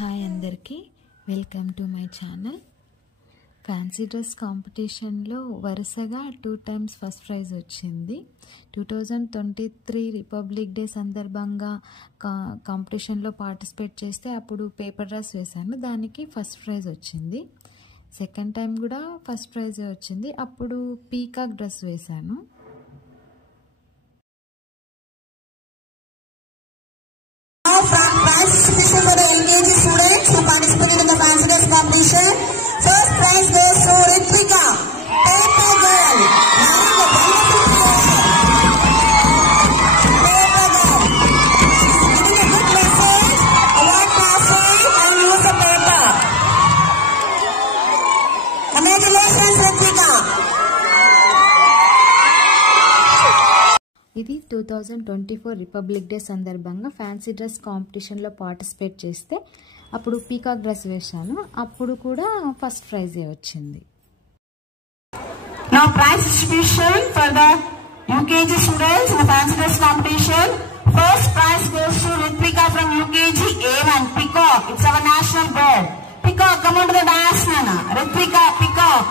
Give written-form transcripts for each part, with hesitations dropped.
Hi అందరికీ welcome to my channel. Fancy dress కాంపిటీషన్లో వరుసగా 2 times ఫస్ట్ ప్రైజ్ వచ్చింది. 2023 రిపబ్లిక్ డే సందర్భంగా కాంపిటీషన్లో పార్టిసిపేట్ చేస్తే అప్పుడు పేపర్ డ్రెస్ వేశాను, దానికి ఫస్ట్ ప్రైజ్ వచ్చింది. సెకండ్ టైం కూడా ఫస్ట్ ప్రైజ్ వచ్చింది, అప్పుడు పీకాక్ డ్రెస్ వేశాను. Participation for the engaged students who participated in the fancy dress competition. First prize goes to Ritvika, Paper Girl. Paper Girl. Giving a good message, avoid plastic and use the paper. Congratulations, Ritvika. ఇది 2024 republic day సందర్భంగా fancy dress కాంపిటీషన్లో participate చేస్తే అప్పుడు peacock dress వేశాను, అప్పుడు కూడా first ప్రైజే వచ్చింది. Now prize distribution for the UKG students in the fancy dress competition. First prize goes to Ritvika from UKG A1, Peacock. It's our national bird. Peacock, come on to the dance, Nana. Ritvika, Peacock.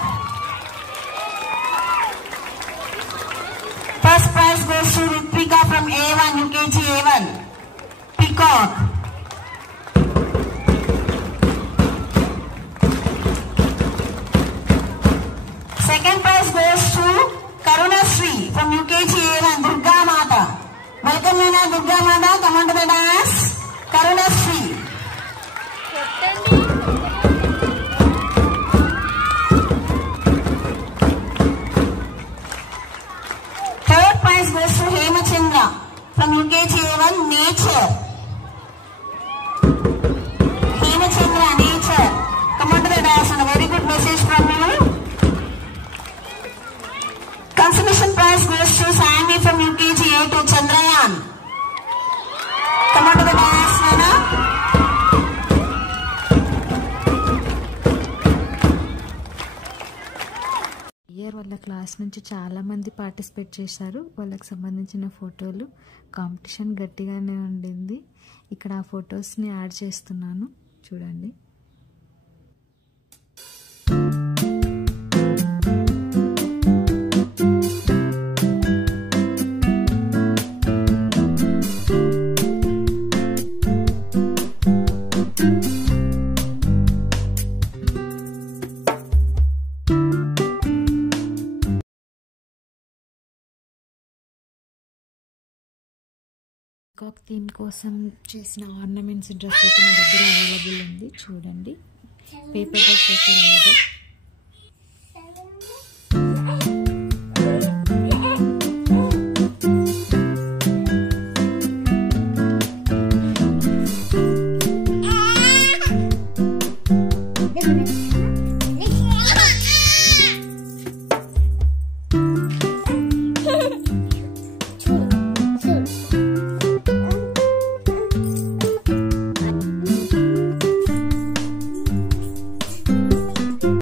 First prize goes to Ritvika from A1, UKG A1, Peacock. Second prize goes to Karuna Sri from UKG A1, Durga Mata. Welcome Nana, Durga Mata, come on to the dance. Karuna Sri. Third prize goes to Hemachandra from UKG A1, Nature. Hemachandra, Nature. Come on to the dance and a very good message from you. Consolation prize goes to Sammy from UKG A2, Chandrayaan. Come on to the dance, Nana. Year వాళ్ళ class నుంచి చాలామంది participate చేశారు. వాళ్ళకి సంబంధించిన ఫోటోలు, competition గట్టిగానే ఉండింది. ఇక్కడ ఆ ఫొటోస్ని యాడ్ చేస్తున్నాను, చూడండి. పీకాక్ థీమ్ కోసం చేసిన ఆర్నమెంట్స్ డ్రెస్ అయితే నా దగ్గర అవైలబుల్ ఉంది, చూడండి. పేపర్ డ్రెస్ అయితే లేదు.